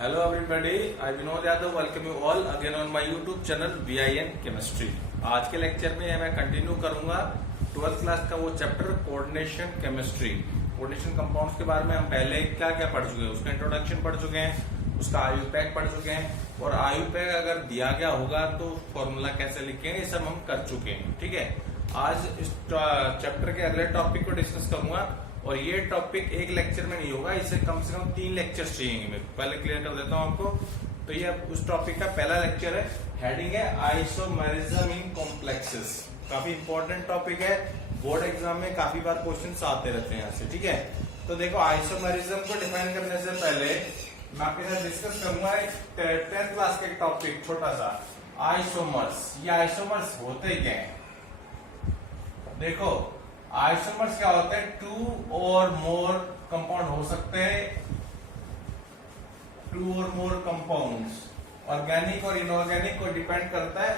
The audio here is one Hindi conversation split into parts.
Hello everybody, I Vinod Yadav welcome you all again on my YouTube channel VIN Chemistry। आज के लेक्चर में मैं कंटिन्यू करूंगा 12th क्लास का वो chapter coordination chemistry. Coordination compounds के बारे में हम पहले क्या क्या पढ़ चुके हैं, उसका इंट्रोडक्शन पढ़ चुके हैं, उसका आयु पैक पढ़ चुके हैं, और आयु पैक अगर दिया गया होगा तो फॉर्मूला कैसे लिखेंगे ये सब हम कर चुके हैं। ठीक है, आज इस चैप्टर के अगले टॉपिक को डिस्कस करूंगा और ये टॉपिक एक लेक्चर में नहीं होगा, इसे कम से कम 3 लेक्चर्स चाहिए। मैं पहले क्लियर कर देता हूं आपको। तो ये उस टॉपिक का पहला लेक्चर है, हेडिंग है आइसोमेरिज्म इन कॉम्प्लेक्सेस। काफी इंपॉर्टेंट टॉपिक है, बोर्ड एग्जाम में काफी बार क्वेश्चन आते रहते हैं यहाँ से। ठीक है, तो देखो आइसोमेरिज्म को डिफाइन करने से पहले मैं आपके साथ डिस्कस करूंगा 10th क्लास का एक टॉपिक छोटा सा, आइसोमर्स। ये आइसोमर्स होते क्या है? देखो आइसोमर्स क्या होते हैं, 2 और मोर कंपाउंड हो सकते हैं, 2 और मोर कंपाउंड्स। ऑर्गेनिक और इनऑर्गेनिक को डिपेंड करता है।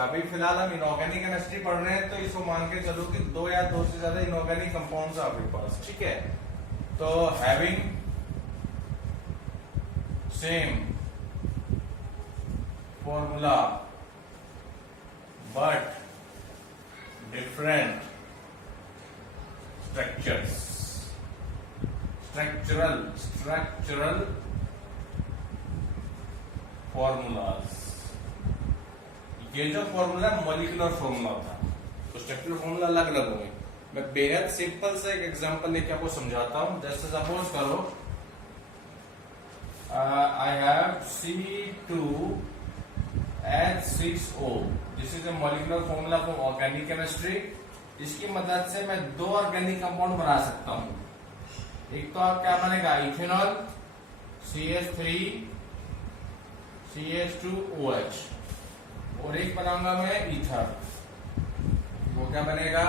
अभी फिलहाल हम इनऑर्गेनिक केमिस्ट्री पढ़ रहे हैं, तो इसको मान के चलो कि 2 या 2 से ज्यादा इनऑर्गेनिक कंपाउंड्स है आपके पास। ठीक है, तो having same formula but different structural formulas. ये जो फॉर्मूला मॉलिक्यूलर फॉर्मूला था, तो स्ट्रक्चरल फॉर्मूला अलग अलग होंगे। मैं बेहद सिंपल से एक एग्जांपल लेके आपको समझाता हूं। जैसे सपोज करो I have C2H6O, this is a molecular formula for organic chemistry. इसकी मदद से मैं 2 ऑर्गेनिक कंपाउंड बना सकता हूं। एक तो आप क्या बनेगा, इथेनॉल CH3CH2OH, और एक बनाऊंगा मैं ईथर, वो क्या बनेगा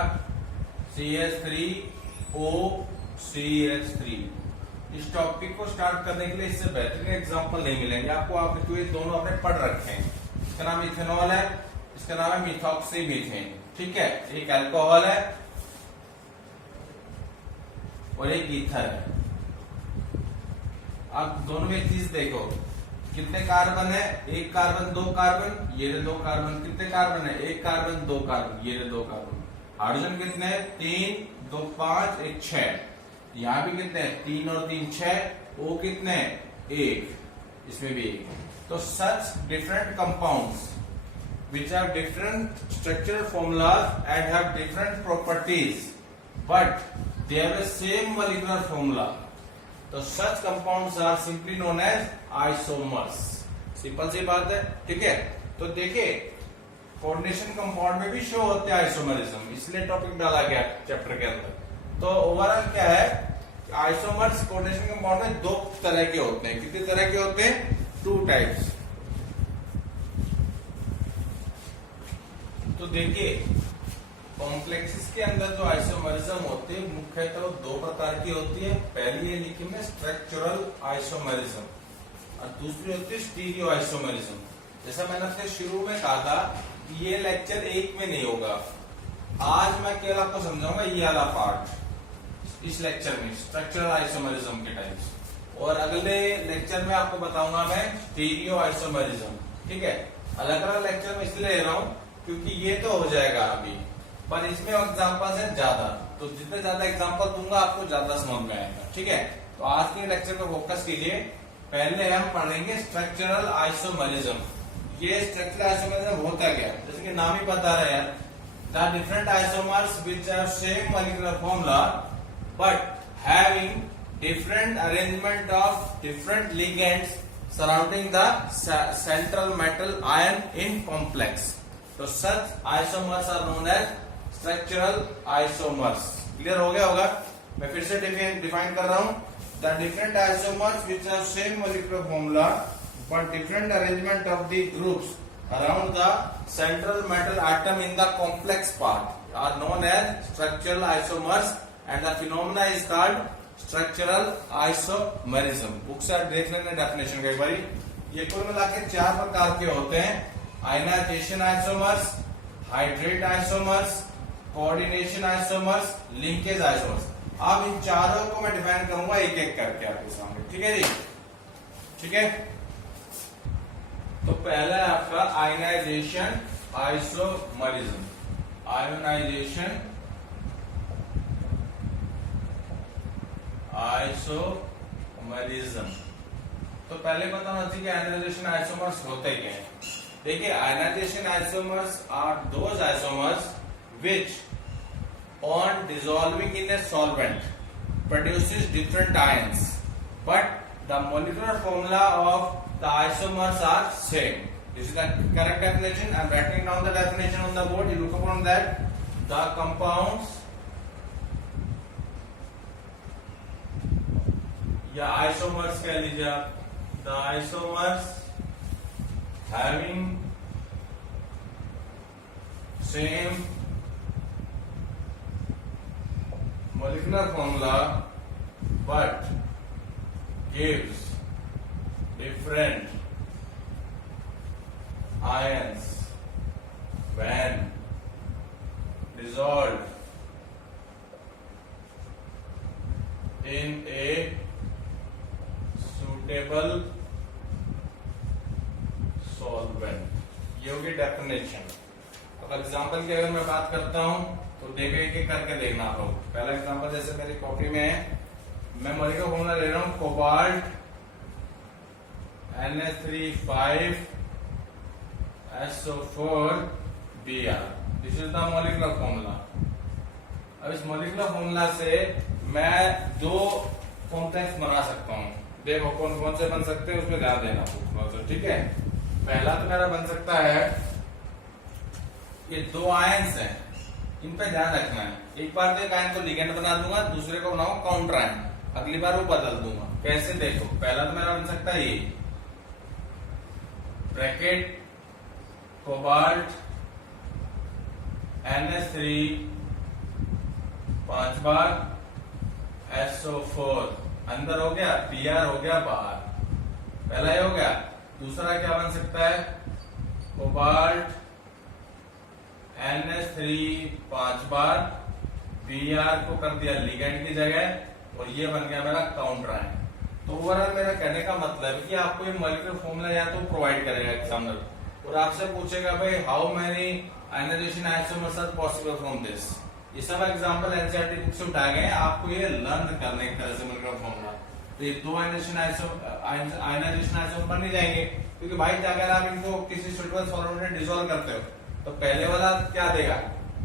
CH3OCH3। इस टॉपिक को स्टार्ट करने के लिए इससे बेहतरीन एग्जांपल नहीं मिलेंगे आपको, आप तो ये दोनों आपने पढ़ रखे हैं। इसका नाम इथेनॉल है, इसका नाम है मिथॉक्सी मीथेन। ठीक है, एक अल्कोहल है और एक ईथर है। अब दोनों में चीज देखो, कितने कार्बन है, 1 कार्बन 2 कार्बन, ये 2 कार्बन। कितने कार्बन है, 1 कार्बन 2 कार्बन, ये 2 कार्बन। हाइड्रोजन कितने हैं, 3 2 5 1 6। यहाँ भी कितने हैं, 3 और 3 6। O कितने हैं, 1, इसमें भी 1। तो such different compounds which have different structural formulas and have different properties, but they have the same molecular formula. So such compounds are simply known as isomers. Simple सी बात है। ठीक है, तो देखिए कोऑर्डिनेशन कंपाउंड में भी शो होते हैं आइसोमरिज्म, इसलिए टॉपिक डाला गया चैप्टर के अंदर। तो ओवरऑल क्या है, आइसोमर्स कोऑर्डिनेशन कंपाउंड में 2 तरह के होते हैं। कितने तरह के होते हैं, 2 टाइप्स। तो देखिए कॉम्प्लेक्सेस के अंदर जो आइसोमेरिज्म होते हैं मुख्यतः 2 प्रकार की होती है। पहली है लिखी में स्ट्रक्चरल आइसोमेरिज्म और दूसरी होती है स्टीरियो आइसोमेरिज्म। जैसा मैंने आपसे शुरू में कहा था, ये लेक्चर एक में नहीं होगा। आज मैं केवल आपको समझाऊंगा ये वाला पार्ट इस लेक्चर में, स्ट्रक्चरल आइसोमेरिज्म के टाइप्स, और अगले लेक्चर में आपको बताऊंगा मैं स्टीरियो आइसोमेरिज्म। ठीक है, अलग अलग लेक्चर में इसलिए ले रहा हूं क्योंकि ये तो हो जाएगा अभी, पर इसमें एग्जांपल्स है ज्यादा, तो जितने ज्यादा एग्जांपल दूंगा आपको ज्यादा समझ में आएगा। ठीक है, तो आज के लेक्चर पे फोकस कीजिए। पहले हम पढ़ेंगे स्ट्रक्चरल आइसोमेरिज्म। ये स्ट्रक्चरल आइसोमेरिज्म होता क्या है, जैसे कि नाम ही बता रहे हैं, the different isomers which have same molecular formula but having different arrangement of different ligands surrounding the central metal ion in complex. तो such isomers are known as structural isomers. Clear हो गया होगा? मैं फिर से डिफाइन कर रहा हूं, the different isomers which have same molecular formula but different arrangement of the groups around the central metal atom in the complex part are known as structural isomers and the phenomena is called structural isomerism. Book से देख लेना डेफिनेशन का एक बारी। ये कुल मिला के 4 प्रकार के होते हैं, ionisation isomers, hydrate isomers, coordination isomers, linkage isomers. अब इन चारों को मैं डिफाइन करूंगा एक एक करके आपके सामने। ठीक है जी, ठीक है। तो पहला है आपका आयनाइजेशन आइसोमरिज्म। Ionisation isomerism. तो पहले पता होना चाहिए कि आयनाइजेशन आइसोमर्स होते क्या हैं। देखिए, ionisation isomers are those isomers which on dissolving in a solvent produces different ions, but the molecular formula of the isomers are same. This is the correct definition. I am writing down the definition on the board. You look upon that. The compounds या isomers कह लीजिए आप, the isomers having same molecular formula but gives different ions when dissolved in a suitable solvent। ये होगी डेफिनेशन। अब एग्जाम्पल की अगर मैं बात करता हूं तो देखो एक एक करके देखना आप लोग। पहला एग्जांपल जैसे मेरी कॉपी में है, मैं मोलिकुलर फॉर्मूला ले रहा हूं cobalt Na3,5SO4Br। This is the molecular formula. अब इस मोलिकुलर फॉर्मूला से मैं दो कॉम्प्लेक्स बना सकता हूं। देखो कौन कौन से बन सकते हैं, उसमें ध्यान देना। ठीक है, पहला तो मेरा बन सकता है, ये दो आयंस हैं, इन पे ध्यान रखना है। एक बार तो एक आयन को लिगेंड बना दूंगा, दूसरे को बनाऊंगा काउंटर आयन। अगली बार वो बदल दूंगा। कैसे देखो, पहला तो मेरा बन सकता है ये ब्रैकेट कोबाल्ट NH3 5 बार SO4 अंदर हो गया, Br हो गया बाहर। पहला ये हो गया। दूसरा क्या बन सकता है, कोबाल्ट NH3 5 बार, Br को कर दिया लिगेंड की जगह, और ये बन गया मेरा काउंटर आयन। तो ओवरऑल मेरा कहने का मतलब है कि आपको ये मॉलिक्यूलर फॉर्मूला या तो प्रोवाइड करेगा एग्जामिनर, और आपसे पूछेगा भाई how many ionisation isomers are possible from this. ये सब एग्जांपल एनसीईआरटी बुक से उठाए गए, आपको ये लर्न करने की तरह से मॉलिक्यूलर फॉर्मूला। तो ये दो आयनाइजेशन आइसोमर बन नहीं जाएंगे, क्योंकि भाई अगर आप इनको किसी सुटेबल सॉल्वेंट में डिसॉल्व करते हो तो पहले वाला क्या देगा,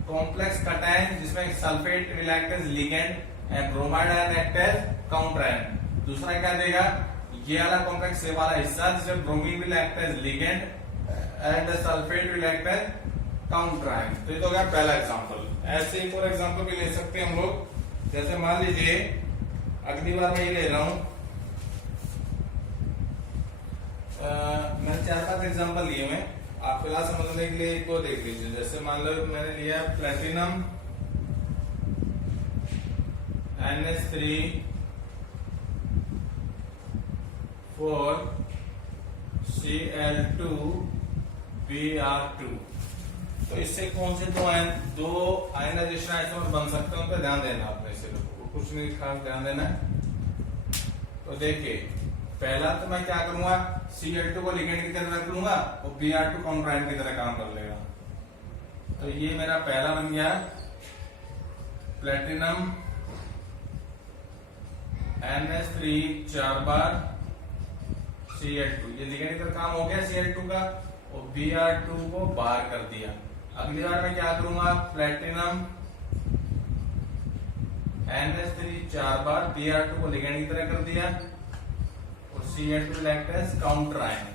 कॉम्प्लेक्स कटायन जिसमें sulphate will act as ligand and bromide ion act as counter ion. दूसरा क्या देगा, ये वाला कॉम्प्लेक्स से वाला हिस्सा जिसमें bromine will act as ligand and sulphate will act as counter ion. तो ये तो हो गया पहला एग्जांपल। ऐसे ही और एग्जांपल भी ले सकते हैं हम लोग। जैसे मान लीजिए अगली बार मैं ये ले रहा हूं, मैंने 4-5 एग्जांपल लिए मैं, आप फिलहाल समझने के लिए एक दो देख लीजिए। जैसे मान लो मैंने लिया प्लेटिनम NH3,4Cl2Br2। तो इससे कौन से दो आयनाइजेशन आइसोमर बन सकते हैं, उन पर ध्यान देना आपने। इसे कुछ नहीं खास ध्यान देना है। तो देखिए, पहला तो मैं क्या करूंगा, Cl2 को लिगेंड की तरह रख लूंगा और Br2 काउंटर आयन की तरह काम कर लेगा। तो ये मेरा पहला बन गया प्लेटिनम NH3 4 बार Cl2, ये लिगेंड की तरह काम हो गया Cl2 का, और Br2 को बाहर कर दिया। अगली बार मैं क्या करूंगा, प्लेटिनम NH3 4 बार Br2 को लिगेंड की तरह कर दिया, और Cl2 act as counter ion.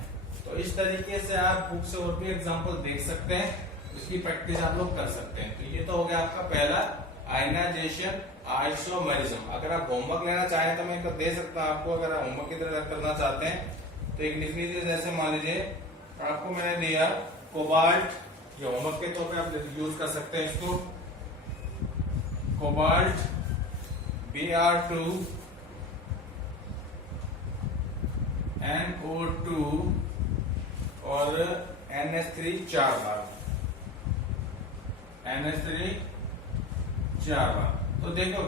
तो इस तरीके से आप बुक से और भी एग्जांपल देख सकते हैं, इसकी प्रैक्टिस आप लोग कर सकते हैं। तो ये तो हो गया आपका पहला आयनाइजेशन आइसोमरिज्म। अगर आप होमवर्क लेना चाहें तो मैं दे सकता हूं आपको, अगर आप होमवर्क की तरह करना चाहते हैं तो एक लिख लीजिए। जैसे मान लीजिए आपको मैंने दिया कोबाल्ट, ये होमवर्क के तौर पे आप यूज कर सकते हैं इसको, कोबाल्ट Br2 NO2 और NH3 4 बार, NH3 4 बार। तो देखो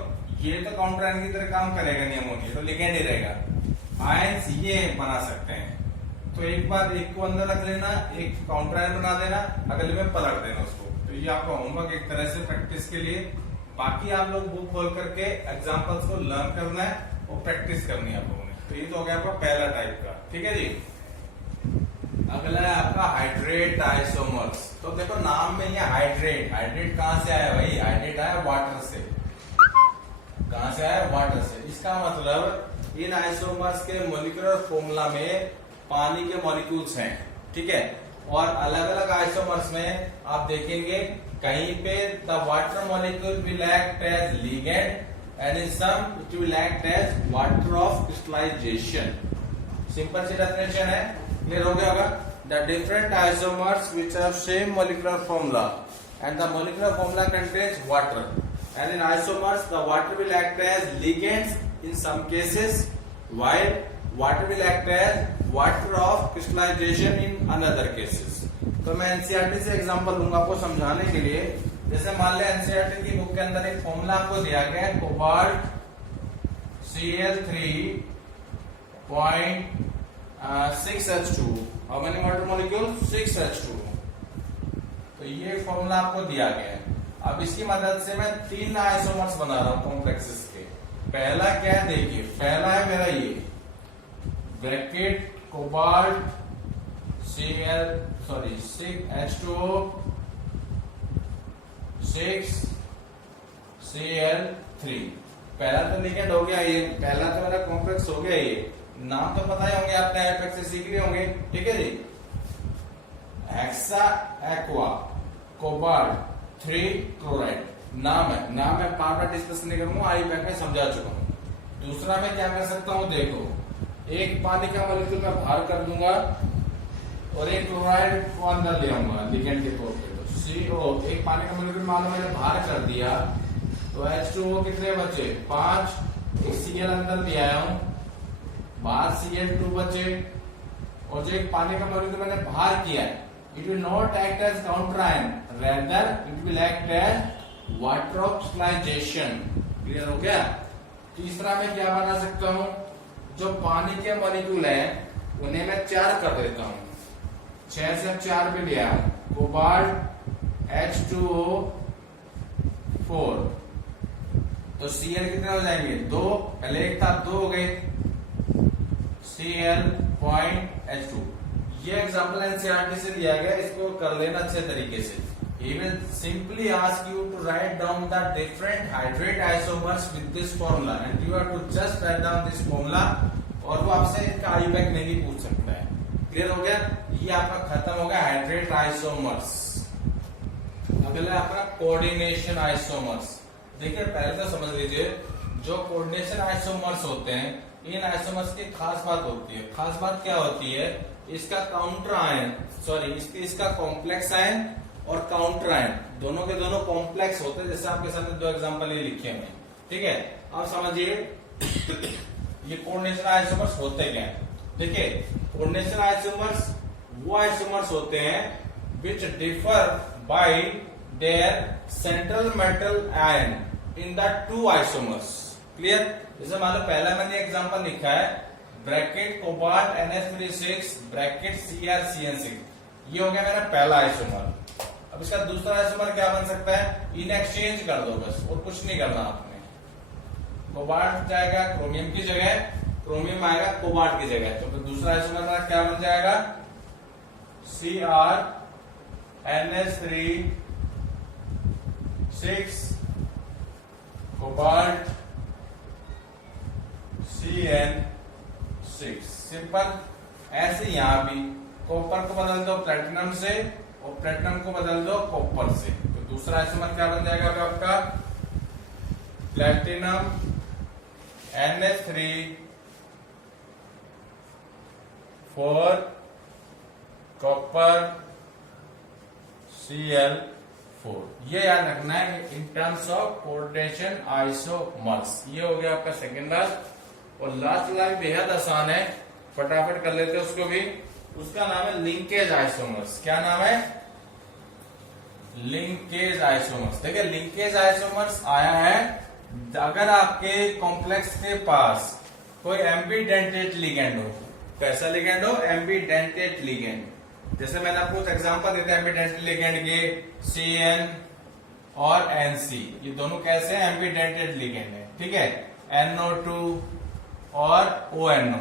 ये तो काउंटर आयन की तरह काम करेगा, नहीं अमोनिया तो लिगेंड ही रहेगा। आयंस ये बना सकते हैं, तो एक बार एक को अंदर रख लेना, एक काउंटर आयन बना देना, अगले में पलट देना उसको। तो ये आपका होमवर्क एक तरह से प्रैक्टिस के लिए। बाकी आप लोग बुक खोल करके एग्जांपल्स को लर्न करना है और प्रैक्टिस करनी है आप लोगों ने। तो ये तो हो गया आपका पहला टाइप का, ठीक है जी। अगला है आपका हाइड्रेट आइसोमर्स। तो देखो नाम में ये हाइड्रेट, हाइड्रेट कहां से आया भाई? हाइड्रेट आया वाटर से। कहां से आया? वाटर से। इसका मतलब इन आइसोमर्स के मोलिकुलर फॉर्मूला में पानी के मॉलिक्यूल्स हैं, ठीक है। और अलग अलग आइसोमर्स में आप देखेंगे कहीं पे the water molecule will act as ligand and in some it will act as water of crystallisation. Simple सी डेफिनेशन है, क्लियर हो गया होगा। The different isomers which have same molecular formula and the molecular formula contains water and in isomers the water will act as ligands in some cases while water will act as water of crystallization in another cases। तो मैं एनसीईआरटी से एग्जांपल लूंगा आपको समझाने के लिए। जैसे मान लें एनसीईआरटी की बुक के अंदर एक फॉर्मूला आपको दिया गया है cobalt Cl3.6H2। How many water molecule? 6H2। तो ये फॉर्मूला आपको दिया गया है। अब इसकी मदद से मैं 3 आइसोमर्स बना रहा हूं कॉम्प्लेक्सेस के। पहला क्या है देखिए, पहला है मेरा ये ब्रैकेट कोबाल्ट H2O 6Cl3। पहला तो लिगेंड हो गया, ये पहला तो मेरा कॉम्प्लेक्स हो गया। ये नाम तो पता ही होंगे आपने, आईपेक्स से सीख रहे होंगे, ठीक है जी। हेक्सा एक्वा कोबाल्ट 3 क्लोराइड नाम है, नाम है पार्ट डिस्कस नहीं करूंगा, आई पैक में समझा चुका हूं। दूसरा मैं क्या कर सकता हूं, देखो एक पानी का मॉलिक्यूल मैं बाहर कर दूंगा और एक क्लोराइड को अंदर ले आऊंगा लिगेंड के तौर पे। तो CO एक पानी का मॉलिक्यूल मान लो मैंने बाहर कर दिया तो H2O कितने बचे? 5। एक Cl अंदर ले आया हूं, बाहर Cl2 बचे। और जो एक पानी का मॉलिक्यूल मैंने बाहर किया है it will not act as counter ion, rather it will act as water of crystallization। Clear हो गया। तीसरा मैं क्या बना सकता हूं, जो पानी के मॉलिक्यूल है उन्हें मैं 4 कर देता हूं। 6 से 4 पे लिया कोबाल्ट H2O 4। तो Cl कितने हो जाएंगे? 2। पहले एक था, 2 हो गए Cl.H2। ये एग्जाम्पल एनसीईआरटी से दिया गया, इसको कर लेना अच्छे तरीके से। He will simply ask you to write down the different hydrate isomers with this formula and you have to just write down this formula और वो आपसे इसका आईपैक नहीं पूछ सकता है। क्लियर हो गया? ये आपका खत्म हो गया हाइड्रेट आइसोमर्स। अगला आपका कोऑर्डिनेशन आइसोमर्स। देखिए पहले तो समझ लीजिए, जो कोऑर्डिनेशन आइसोमर्स होते हैं इन आइसोमर्स की खास बात होती है। खास बात क्या होती है, इसका काउंटर आयन इसका कॉम्प्लेक्स आयन और काउंटर आयन दोनों के दोनों कॉम्प्लेक्स होते हैं। जैसे आपके सामने 2 एग्जांपल ये लिखे हुए हैं, ठीक है। आप समझिए ये कोऑर्डिनेशन आइसोमर्स होते क्या हैं। देखिए कोऑर्डिनेशन आइसोमर्स वो आइसोमर्स होते हैं विच differ by there central metal ion in the 2 isomers. Clear? जैसे मान लो पहला मैंने एग्जांपल लिखा है bracket cobalt NH3 bracket CrCN6। ये हो गया मेरा पहला आइसोमर। अब इसका दूसरा आइसोमर क्या बन सकता है, इन एक्सचेंज कर दो बस, और कुछ नहीं करना आपने। कोबाल्ट जाएगा क्रोमियम की जगह, क्रोमियम आएगा कोबाल्ट की जगह, तो फिर दूसरा आइसोमर मेरा क्या बन जाएगा, CrNH3 कोबाल्ट CN6। सिंपल। ऐसे यहां भी कॉपर को बदल दो प्लेटिनम से और प्लेटिनम को बदल दो कॉपर से, तो दूसरा आइसोमर क्या बन जाएगा आपका, प्लेटिनम NH3 कॉपर Cl4। ये याद रखना है in terms of coordination isomers. ये हो गया आपका सेकेंड लास्ट। और लास्ट लाइन बेहद आसान है, फटाफट कर लेते हैं उसको भी। उसका नाम है लिंकेज आइसोमर्स। क्या नाम है, लिंकेज आइसोमर्स। देखिए लिंकेज आइसोमर्स आया है अगर आपके कॉम्प्लेक्स के पास कोई एम्बिडेंटेट लिगेंड हो। कैसा लिगेंड हो, एम्बीडेंटेड लिगेंड। जैसे मैंने आपको कुछ एग्जांपल देते हैं एम्बीडेंटेड लिगेंड के, CN और NC, ये दोनों कैसे हैं, एम्बीडेंटेड लिगेंड है, ठीक है। NO2 और ONO,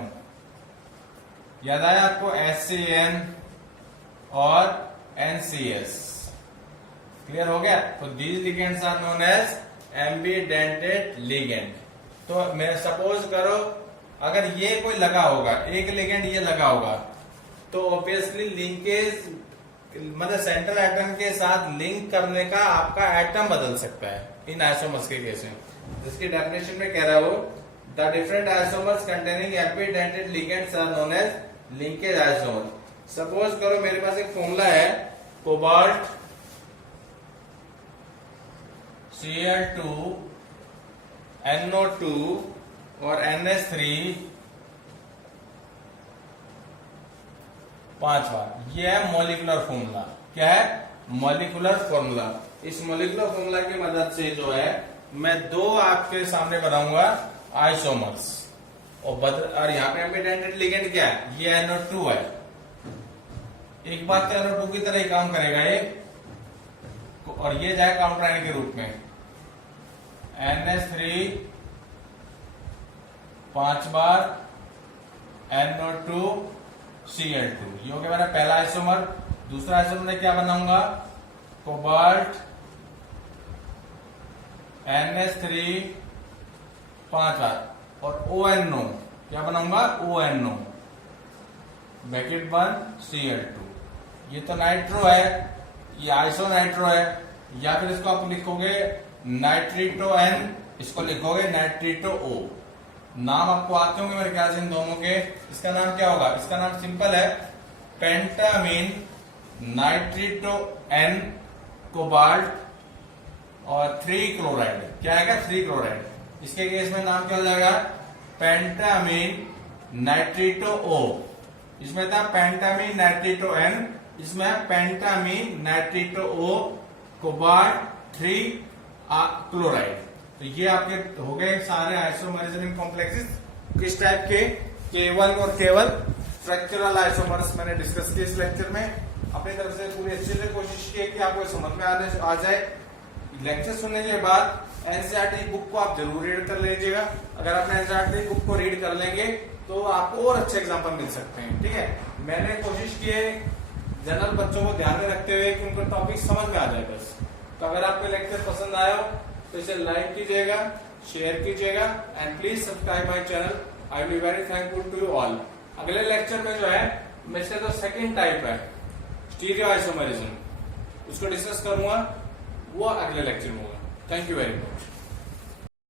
याद आया आपको, HCN और NCS, क्लियर हो गया। तो these ligands are known as ambidentate ligand. तो मैं सपोज करो अगर ये कोई लगा होगा, एक लिगेंड ये लगा होगा, तो ऑब्वियसली लिंकेज मतलब सेंट्रल एटम के साथ लिंक करने का आपका एटम बदल सकता है इन आइसोमर्स के केस में। जिसकी डेफिनेशन में कह रहा है वो, the different isomers containing ambidentate ligands are known as linkage isomer. Suppose करो मेरे पास एक फॉर्मूला है, कोबाल्ट Cl2 NO2 और NH3 5 बार, ये है मॉलिक्यूलर फॉर्मूला। क्या है, मॉलिक्यूलर फॉर्मूला। इस मॉलिक्यूलर फॉर्मूला की मदद से जो है मैं दो आपके सामने बनाऊंगा आइसोमर्स, और यहाँ पे एम्बीडेंटेड लिगेंड क्या है, ये NO2 है। एक बात तो NO2 की तरह ही काम करेगा ये, और ये जाए काउंटर आयन के रूप में, NH3 5 बार NO2 Cl2, ये हो गया मेरा पहला आइसोमर। दूसरा आइसोमर में क्या बनाऊंगा, कोबाल्ट NH3 5 बार और ONO, क्या बनाऊंगा, ONO ब्रैकेट 1 Cl2। ये तो नाइट्रो है, ये आइसो नाइट्रो है, या फिर इसको आप लिखोगे नाइट्रिटो N, इसको लिखोगे नाइट्रिटो O। नाम आपको आते होंगे मेरे ख्याल से इन दोनों के। इसका नाम क्या होगा, इसका नाम सिंपल है, पेंटामीन नाइट्रिटो N कोबाल्ट और 3 क्लोराइड। क्या आएगा, 3 क्लोराइड। इसके केस में नाम क्या हो जाएगा, पेंटामीन नाइट्रिटो O। इसमें था पेंटामीन नाइट्रिटो N, इसमें पेंटामीन नाइट्रिटो O कोबाल्ट 3 क्लोराइड। तो ये आपके हो गए सारे आइसोमरिज्म कॉम्प्लेक्सेस। किस टाइप के, केवल और केवल फ्रैक्चरल आइसोमर्स मैंने डिस्कस किए इस लेक्चर में। अपनी तरफ से पूरी अच्छे से कोशिश की कि आपको समझ में आ जाए। लेक्चर सुनने के बाद एनसीईआरटी बुक को आप जरूर रीड कर लीजिएगा। अगर आप एनसीईआरटी बुक को रीड कर लेंगे तो आपको और अच्छे एग्जाम्पल मिल सकते हैं, ठीक है। मैंने कोशिश की है जनरल बच्चों को ध्यान में रखते हुए कि उनको टॉपिक समझ में आ जाए बस। तो अगर आपको लेक्चर पसंद आया हो तो इसे लाइक कीजिएगा, शेयर कीजिएगा and please subscribe my channel. I will be very thankful to you all. अगले लेक्चर में जो है मेरे से जो सेकंड टाइप है स्टीरियो आइसोमरिज्म, उसको डिस्कस करूंगा, वो अगले लेक्चर में होगा। Thank you very much.